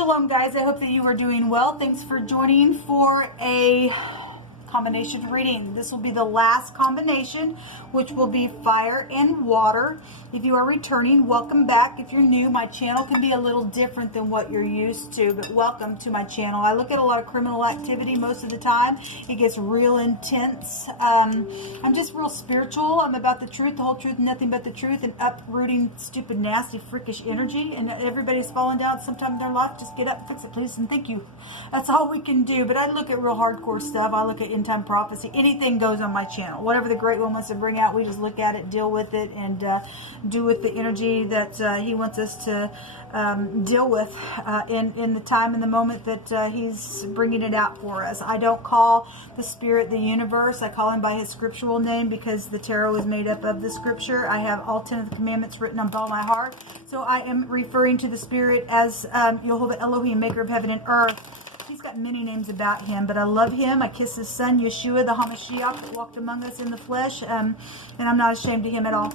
Shalom guys, I hope that you are doing well. Thanks for joining for a combination reading. This will be the last combination, which will be fire and water. If you are returning, welcome back. If you're new, my channel can be a little different than what you're used to, but welcome to my channel. I look at a lot of criminal activity most of the time. It gets real intense. I'm just real spiritual. I'm about the truth, the whole truth, nothing but the truth, and uprooting stupid, nasty, freakish energy. And everybody's falling down sometime in their life. Just get up and fix it, please, and thank you. That's all we can do. But I look at real hardcore stuff. I look at end-time prophecy. Anything goes on my channel. Whatever the Great One wants to bring out, we just look at it, deal with it, and do with the energy that he wants us to deal with in the time and the moment that he's bringing it out for us. I don't call the spirit the universe. I call him by his scriptural name because the tarot is made up of the scripture. I have all 10 of the commandments written on all my heart. So I am referring to the spirit as YHVH'S Elohim, maker of heaven and earth. He's got many names about him, but I love him. I kiss his son, Yeshua, the HaMashiach, that walked among us in the flesh, and I'm not ashamed of him at all.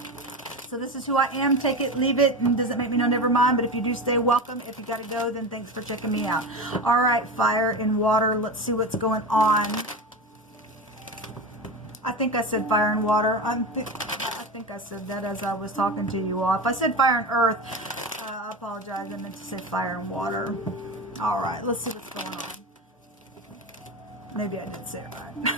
So this is who I am. Take it, leave it, and doesn't make me know, never mind. But if you do, stay welcome. If you got to go, then thanks for checking me out. All right, fire and water. Let's see what's going on. I think I said fire and water. I think I said that as I was talking to you all. If I said fire and earth, I apologize. I meant to say fire and water. All right, let's see what's going on. Maybe I did say it right.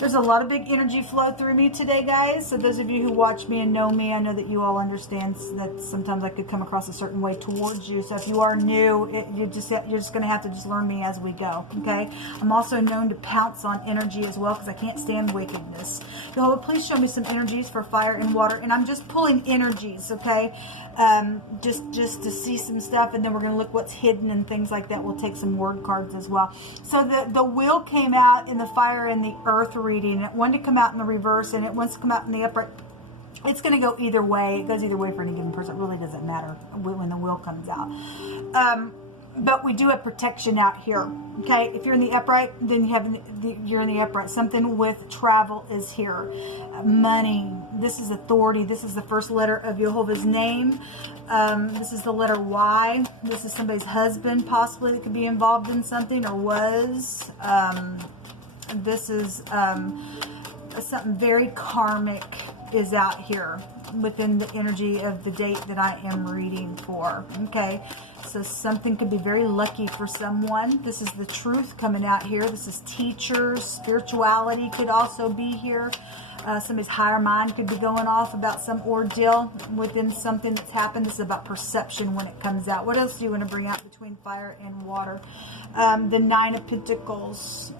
There's a lot of big energy flow through me today, guys. So those of you who watch me and know me, I know that you all understand that sometimes I could come across a certain way towards you. So if you are new, you're just going to have to just learn me as we go, okay? I'm also known to pounce on energy as well because I can't stand wickedness. Jehovah, please show me some energies for fire and water. And I'm just pulling energies, okay? Just to see some stuff, and then we're going to look what's hidden and things like that. We'll take some word cards as well. So the wheel came out in the fire and the earth reading. It wanted to come out in the reverse, and it wants to come out in the upright. It's going to go either way. It goes either way for any given person. It really doesn't matter when the wheel comes out. But we do have protection out here. Okay, if you're in the upright, then you're in the upright. Something with travel is here. Money. This is authority. This is the first letter of YHVH'S name. This is the letter Y. This is somebody's husband, possibly, that could be involved in something or was. This is something very karmic is out here within the energy of the date that I am reading for. Okay, so something could be very lucky for someone. This is the truth coming out here. This is teachers. Spirituality could also be here. Somebody's higher mind could be going off about some ordeal within something that's happened. This is about perception when it comes out. What else do you want to bring out between fire and water? The Nine of Pentacles.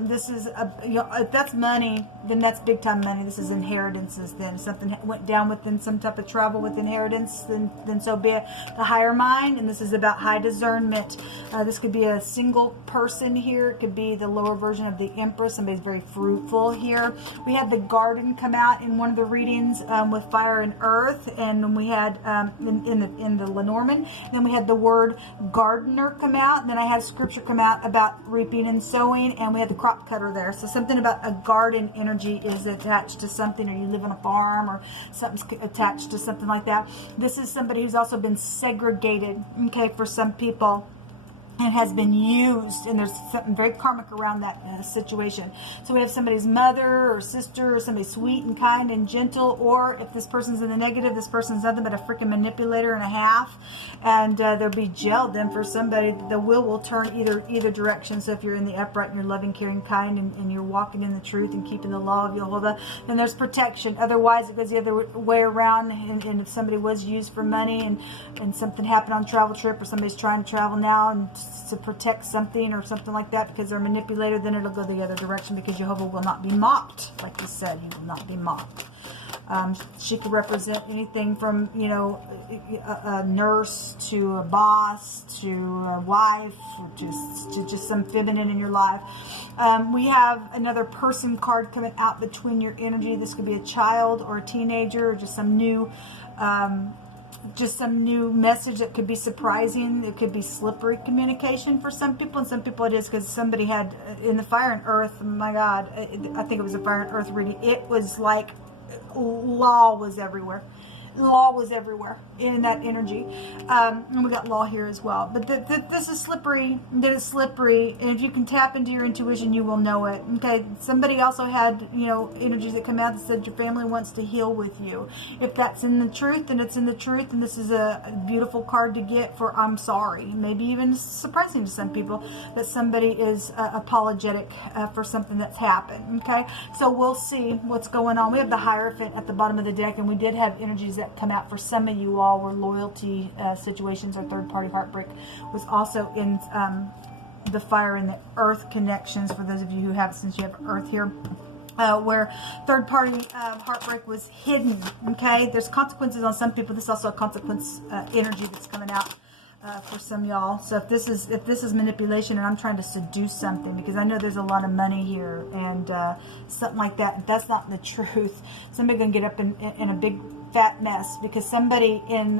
This is, if that's money, then that's big time money. This is inheritances. Then if something went down within some type of travel with inheritance, then so be it. The higher mind, and this is about high discernment. This could be a single person here. It could be the lower version of the Empress. Somebody's very fruitful here. We had the garden come out in one of the readings with fire and earth, and we had in the Lenormand. Then we had the word gardener come out. And then I had scripture come out about reaping and sowing, and we had the crop cutter there. So something about a garden energy is attached to something, or you live on a farm, or something's attached to something like that. This is somebody who's also been segregated, okay, for some people, and has been used, and there's something very karmic around that situation. So we have somebody's mother or sister, or somebody sweet and kind and gentle, or if this person's in the negative, this person's nothing but a freaking manipulator and a half, and they'll be jailed then for somebody. The wheel will turn either direction. So if you're in the upright and you're loving, caring, kind, and you're walking in the truth and keeping the law of YHVH, then there's protection. Otherwise, it goes the other way around, and if somebody was used for money and something happened on a travel trip, or somebody's trying to travel now and to protect something or something like that because they're manipulated, then it'll go the other direction, because YHVH will not be mocked. Like he said, he will not be mocked. She could represent anything from, a nurse to a boss to a wife, or just some feminine in your life. We have another person card coming out between your energy. This could be a child or a teenager, or just some new message that could be surprising. It could be slippery communication for some people, and some people it is because somebody had in the fire and earth. My God, I think it was a fire and earth reading. It was like law was everywhere. law was everywhere in that energy. And we got law here as well. But this is slippery. That is slippery. And if you can tap into your intuition, you will know it. Okay. Somebody also had, you know, energies that come out that said your family wants to heal with you. If that's in the truth, then it's in the truth. And this is a beautiful card to get for I'm sorry. Maybe even surprising to some people that somebody is apologetic for something that's happened. Okay. So we'll see what's going on. We have the Hierophant at the bottom of the deck, and we did have energies that come out for some of you all where loyalty situations or third-party heartbreak was also in the fire and the earth connections for those of you who have, since you have earth here, where third-party heartbreak was hidden. Okay, there's consequences on some people. This is also a consequence energy that's coming out for some y'all. So if this is manipulation and I'm trying to seduce something, because I know there's a lot of money here and something like that, if that's not the truth, somebody's gonna get up in a big fat mess because somebody in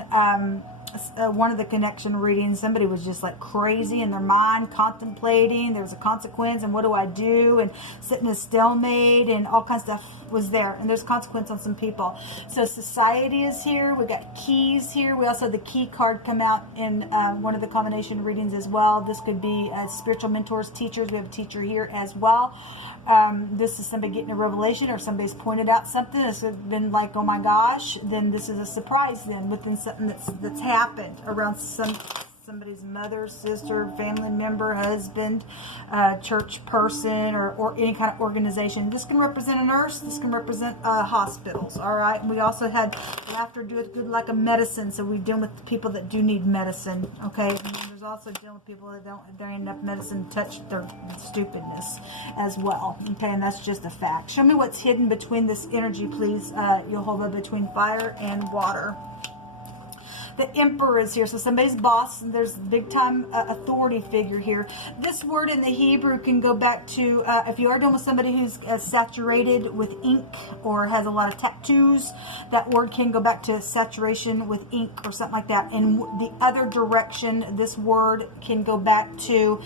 one of the connection readings, somebody was just like crazy in their mind, contemplating there's a consequence and what do I do, and sitting in a stalemate and all kinds of stuff was there, and there's consequence on some people. So society is here. We got keys here. We also had the key card come out in one of the combination readings as well. This could be spiritual mentors, teachers. We have a teacher here as well. This is somebody getting a revelation, or somebody's pointed out something that's been like, oh my gosh, then this is a surprise then within something that's happened around somebody's mother, sister, family member, husband, church person, or any kind of organization. This can represent a nurse. This can represent hospitals. All right. And we also had laughter doeth good like a medicine. So we deal with the people that do need medicine. Okay. And there's also dealing with people that there ain't enough medicine to touch their stupidness as well. Okay. And that's just a fact. Show me what's hidden between this energy, please. Yehovah, between fire and water. The Emperor is here, so somebody's boss, and there's big time authority figure here. This word in the Hebrew can go back to, if you are dealing with somebody who's saturated with ink or has a lot of tattoos, that word can go back to saturation with ink or something like that. In the other direction, this word can go back to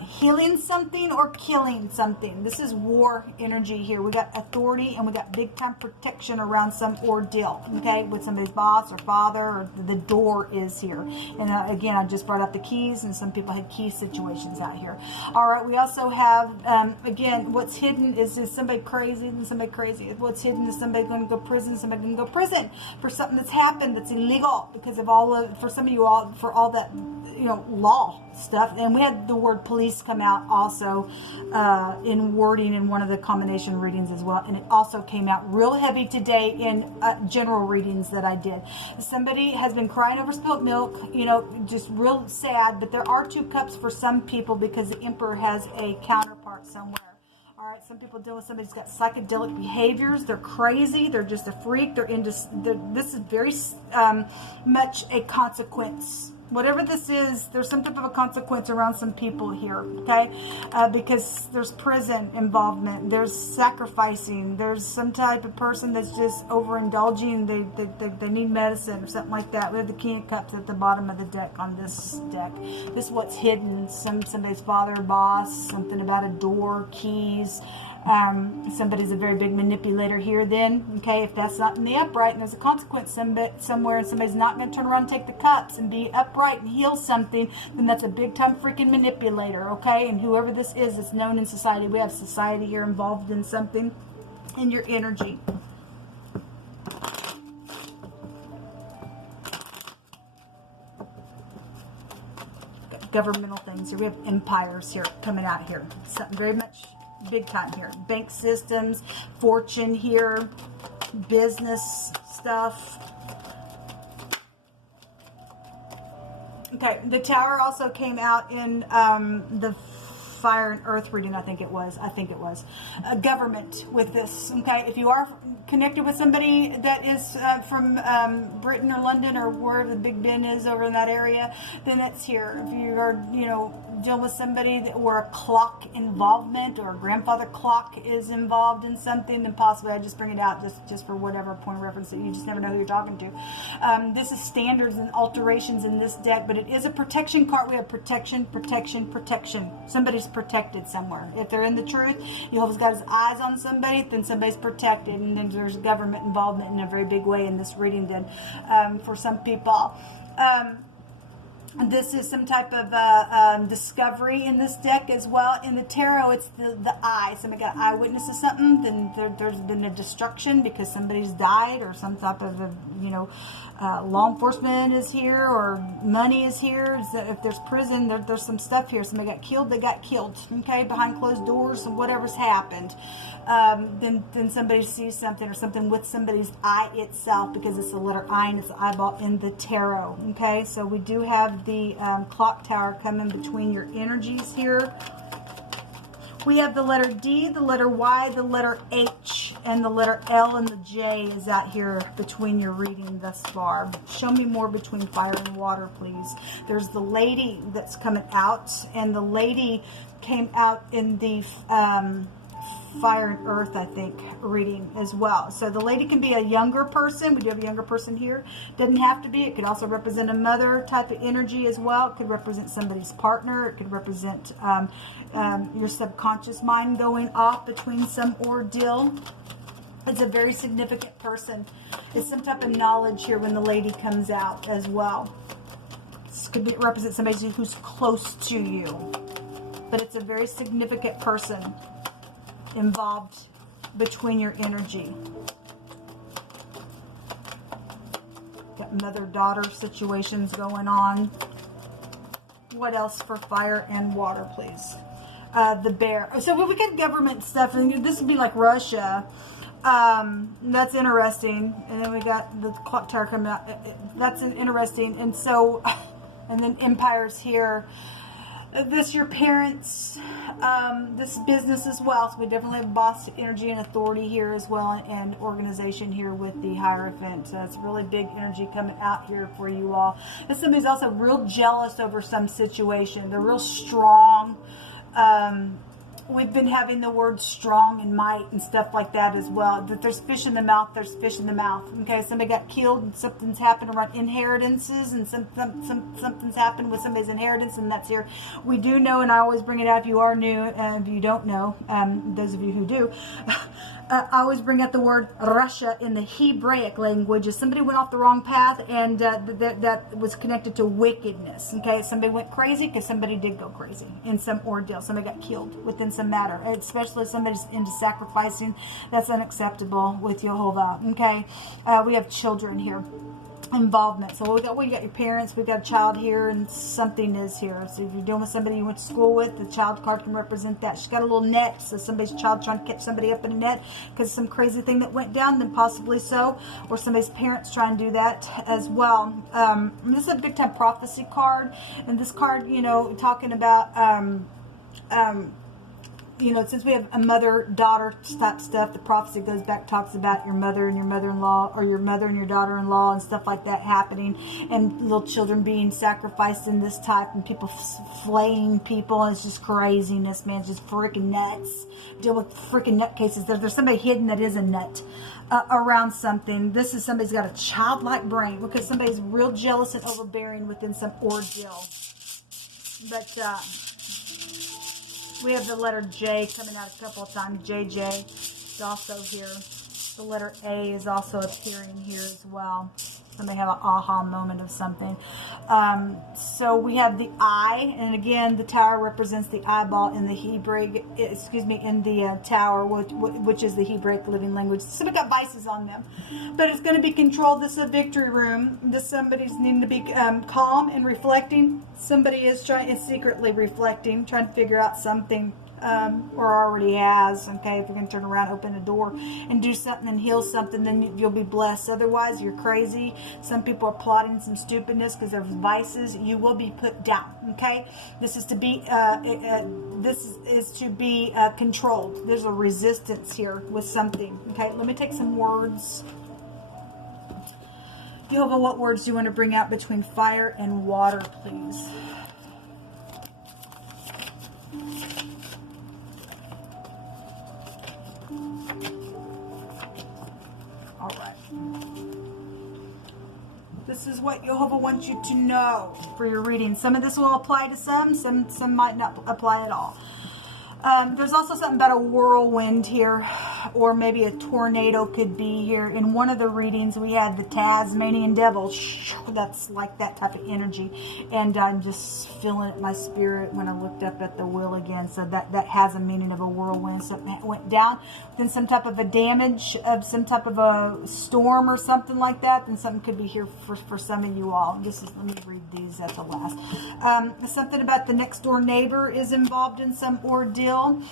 healing something or killing something. This is war energy here. We got authority and we got big time protection around some ordeal, okay, with somebody's boss or father, or the door is here. And again, I just brought up the keys, and some people had key situations out here. All right, we also have again, what's hidden is somebody crazy and somebody crazy. What's hidden is somebody going to go prison, somebody going to go prison for something that's happened that's illegal because of all of, for some of you all, for all that, you know, law stuff. And we had the word police come out also in wording in one of the combination readings as well, and it also came out real heavy today in general readings that I did. Somebody has been crying over spilt milk, you know, just real sad, but there are 2 cups for some people because the Emperor has a counterpart somewhere. All right, some people deal with somebody who's got psychedelic behaviors. They're crazy. They're just a freak. This is very much a consequence. Whatever this is, there's some type of a consequence around some people here, okay? Because there's prison involvement, there's sacrificing, there's some type of person that's just overindulging, they need medicine or something like that. We have the King of Cups at the bottom of the deck on this deck. This is what's hidden, somebody's father, boss, something about a door, keys. Somebody's a very big manipulator here then, okay? If that's not in the upright and there's a consequence somewhere and somebody's not going to turn around and take the cups and be upright and heal something, then that's a big time freaking manipulator, okay? And whoever this is, it's known in society. We have society here involved in something in your energy. Governmental things here. We have empires here coming out here. Something very much big time here. Bank systems, fortune here, business stuff. Okay, the Tower also came out in the Fire and Earth reading, I think it was. Government with this, okay? If you are connected with somebody that is from Britain or London or wherever the Big Ben is over in that area, then it's here. If you are, you know, dealing with somebody where a clock involvement or a grandfather clock is involved in something, then possibly I just bring it out just for whatever point of reference that you just never know who you're talking to. This is standards and alterations in this deck, but it is a protection card. We have protection, protection, protection. Somebody's protected somewhere. If they're in the truth, Jehovah's got his eyes on somebody, then somebody's protected, and then there's government involvement in a very big way in this reading then for some people. This is some type of discovery in this deck as well. In the tarot, it's the eye. Somebody got an eyewitness of something, then there's been a destruction because somebody's died, or some type of, law enforcement is here, or money is here. If there's prison, there's some stuff here. Somebody got killed, they got killed, okay, behind closed doors, and whatever's happened. Then somebody sees something, or something with somebody's eye itself, because it's the letter I and it's the eyeball in the tarot, okay? So we do have the clock tower coming between your energies here. We have the letter D, the letter Y, the letter H, and the letter L and the J is out here between your reading thus far. Show me more between fire and water, please. There's the lady that's coming out, and the lady came out in the fire and earth, I think, reading as well. So the lady can be a younger person. We do have a younger person here. Doesn't have to be. It could also represent a mother type of energy as well. It could represent somebody's partner. It could represent your subconscious mind going off between some ordeal. It's a very significant person. It's some type of knowledge here when the lady comes out as well. This could represent somebody who's close to you. But it's a very significant person involved between your energy. Got mother-daughter situations going on. What else for fire and water, please? The bear. So we get government stuff, and this would be like Russia. That's interesting. And then we got the clock tower coming out. That's interesting. And so, and then empires here. This your parents, this business as well. So we definitely have boss energy and authority here as well, and organization here with the Hierophant. So it's really big energy coming out here for you all. And somebody's also real jealous over some situation. They're real strong. We've been having the word strong and might and stuff like that as well. That there's fish in the mouth, there's fish in the mouth. Okay, somebody got killed and something's happened around inheritances, and something's happened with somebody's inheritance, and that's here. We do know, and I always bring it out if you are new, and if you don't know, those of you who do, I always bring out the word Russia in the Hebraic language. If somebody went off the wrong path, and that was connected to wickedness. Okay, somebody went crazy because somebody did go crazy in some ordeal. Somebody got killed within some matter, especially if somebody's into sacrificing. That's unacceptable with Jehovah. Okay, we have children here. Involvement. So we got your parents, we've got a child here, and something is here. So if you're dealing with somebody you went to school with, the child card can represent that. She's got a little net, so somebody's child trying to catch somebody up in a net because some crazy thing that went down, then possibly so, or somebody's parents trying to do that as well. This is a big time prophecy card, and this card, talking about since we have a mother-daughter type stuff, the prophecy goes back, talks about your mother and your mother-in-law, or your mother and your daughter-in-law, and stuff like that happening, and little children being sacrificed in this type, and people flaying people, and it's just craziness, man. It's just freaking nuts. Deal with freaking nutcases. There's somebody hidden that is a nut around something. This is somebody's got a childlike brain, because somebody's real jealous and overbearing within some ordeal. But, we have the letter J coming out a couple of times. JJ is also here. The letter A is also appearing here as well. Somebody have an aha moment of something. So we have the eye, and again, the tower represents the eyeball in the Hebraic, in the tower, which is the Hebraic living language. Somebody got vices on them, but it's going to be controlled. This is a victory room. Somebody's needing to be calm and reflecting. Somebody is secretly reflecting, trying to figure out something. Or already has. Okay, if you're going to turn around, open a door and do something and heal something, then you'll be blessed. Otherwise, you're crazy. Some people are plotting some stupidness because there's vices. You will be put down. Okay, this is to be controlled. There's a resistance here with something. Okay, let me take some words. Jehovah, what words do you want to bring out between fire and water, please? This is what Jehovah wants you to know for your reading. Some of this will apply to some might not apply at all. There's also something about a whirlwind here, or maybe a tornado could be here. In one of the readings, we had the Tasmanian devil. That's like that type of energy. And I'm just feeling it in my spirit when I looked up at the wheel again. So that has a meaning of a whirlwind. Something went down, then some type of a damage of some type of a storm or something like that. Then something could be here for some of you all. Let me read these at the last. Something about the next door neighbor is involved in some ordeal.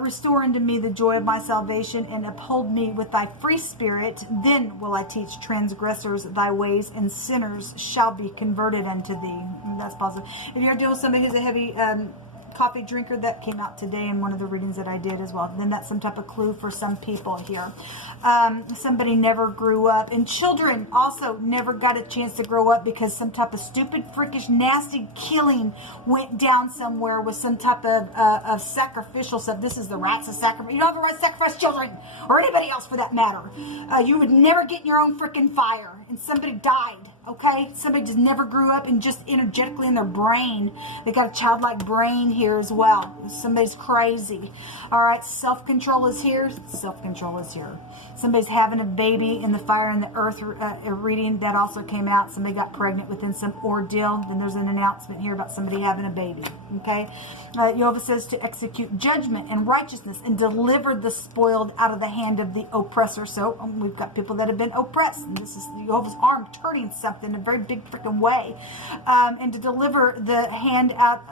Restore unto me the joy of my salvation and uphold me with thy free spirit. Then will I teach transgressors thy ways, and sinners shall be converted unto thee. That's positive. If you're dealing with somebody who's a heavy coffee drinker, that came out today in one of the readings that I did as well. Then that's some type of clue for some people here. Somebody never grew up, and children also never got a chance to grow up because some type of stupid, freakish, nasty killing went down somewhere with some type of sacrificial stuff. This is the rights of sacrifice. You don't have the right to sacrifice children or anybody else for that matter. You would never get in your own freaking fire, and somebody died. Okay, somebody just never grew up, and just energetically in their brain, they got a childlike brain here as well. Somebody's crazy. All right, self-control is here. Self-control is here. Somebody's having a baby in the fire and the earth reading. That also came out. Somebody got pregnant within some ordeal. Then there's an announcement here about somebody having a baby. Okay, YHVH says to execute judgment and righteousness and deliver the spoiled out of the hand of the oppressor. So we've got people that have been oppressed. And this is YHVH's arm turning something in a very big freaking way, and to deliver the hand out,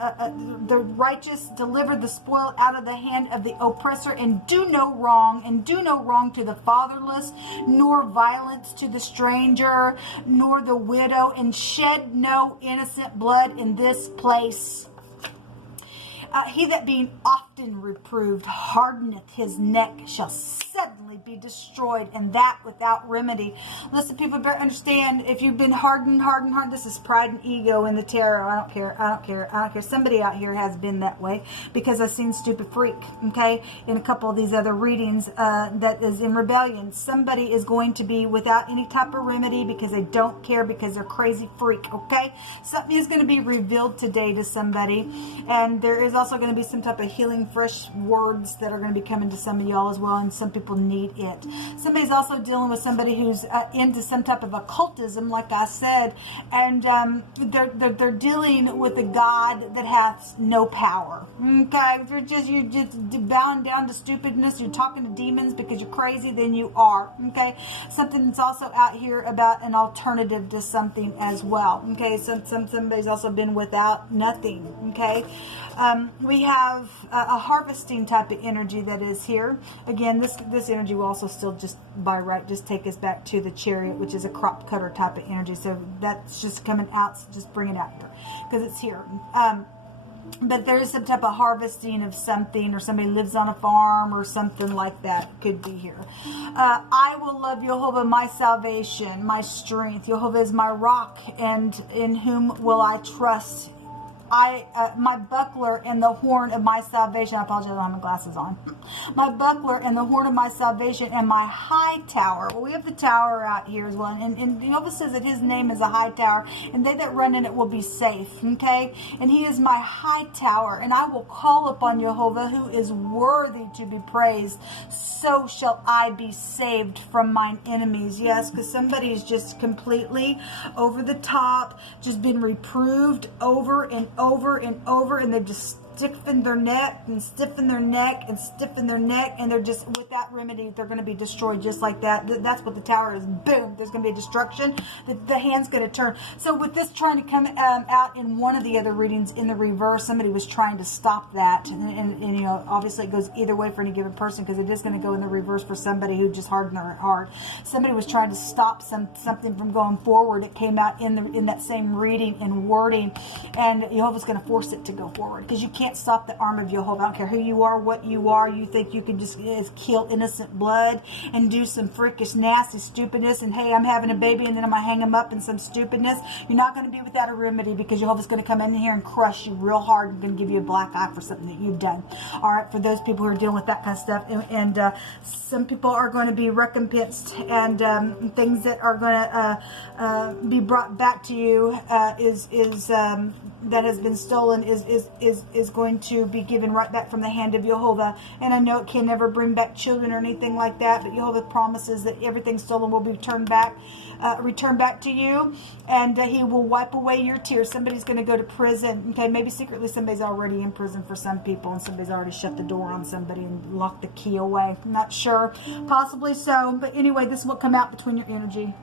the righteous, deliver the spoil out of the hand of the oppressor, and do no wrong to the fatherless, nor violence to the stranger, nor the widow, and shed no innocent blood in this place. He that being often reproved hardeneth his neck shall suddenly be destroyed, and that without remedy. Listen, people better understand, if you've been hardened, this is pride and ego in the tarot. I don't care. Somebody out here has been that way, because I've seen stupid freak, okay, in a couple of these other readings that is in rebellion. Somebody is going to be without any type of remedy because they don't care, because they're crazy freak, okay? Something is going to be revealed today to somebody, and there is also going to be some type of healing, fresh words that are going to be coming to some of y'all as well, and some people need it. Somebody's also dealing with somebody who's into some type of occultism, like I said, and they're dealing with a God that has no power. Okay, if you're just bound down to stupidness, you're talking to demons because you're crazy, then you are. Okay, something that's also out here about an alternative to something as well. Okay, somebody's also been without nothing. Okay. We have a harvesting type of energy that is here. Again, this energy will also still just by right just take us back to the Chariot, which is a crop cutter type of energy. So that's just coming out. So just bring it out here because it's here. But there is some type of harvesting of something, or somebody lives on a farm or something like that. Could be here. I will love YHVH, my salvation, my strength. YHVH is my rock, and in whom will I trust. My buckler and the horn of my salvation. I apologize, I don't have my glasses on. My buckler and the horn of my salvation, and my high tower. Well, we have the tower out here as well. And YHVH says that his name is a high tower, and they that run in it will be safe. Okay? And he is my high tower, and I will call upon YHVH, who is worthy to be praised. So shall I be saved from mine enemies. Yes, because somebody is just completely over the top, just been reproved over and over and over, and they've just stiffen their neck and stiffen their neck and stiffen their neck, and they're just without remedy. They're going to be destroyed just like that. That's what the tower is. Boom, there's going to be a destruction. The hand's going to turn. So with this trying to come out in one of the other readings in the reverse, somebody was trying to stop that, and you know, obviously it goes either way for any given person, because it is going to go in the reverse for somebody who just hardened their heart. Somebody was trying to stop something from going forward. It came out in that same reading and wording, and YHVH's going to force it to go forward, because you can't stop the arm of YHVH. I don't care who you are, what you are. You think you can just kill innocent blood and do some freakish, nasty stupidness, and hey, I'm having a baby, and then I'm going to hang him up in some stupidness. You're not going to be without a remedy, because YHVH's going to come in here and crush you real hard and going to give you a black eye for something that you've done. All right, for those people who are dealing with that kind of stuff, and some people are going to be recompensed, and things that are going to be brought back to you is that has been stolen is going to be given right back from the hand of Jehovah. And I know it can never bring back children or anything like that, but Jehovah promises that everything stolen will be returned back to you, and he will wipe away your tears. Somebody's going to go to prison. Okay, maybe secretly somebody's already in prison for some people, and somebody's already shut the door on somebody and locked the key away. I'm not sure. Possibly so. But anyway, this will come out between your energy.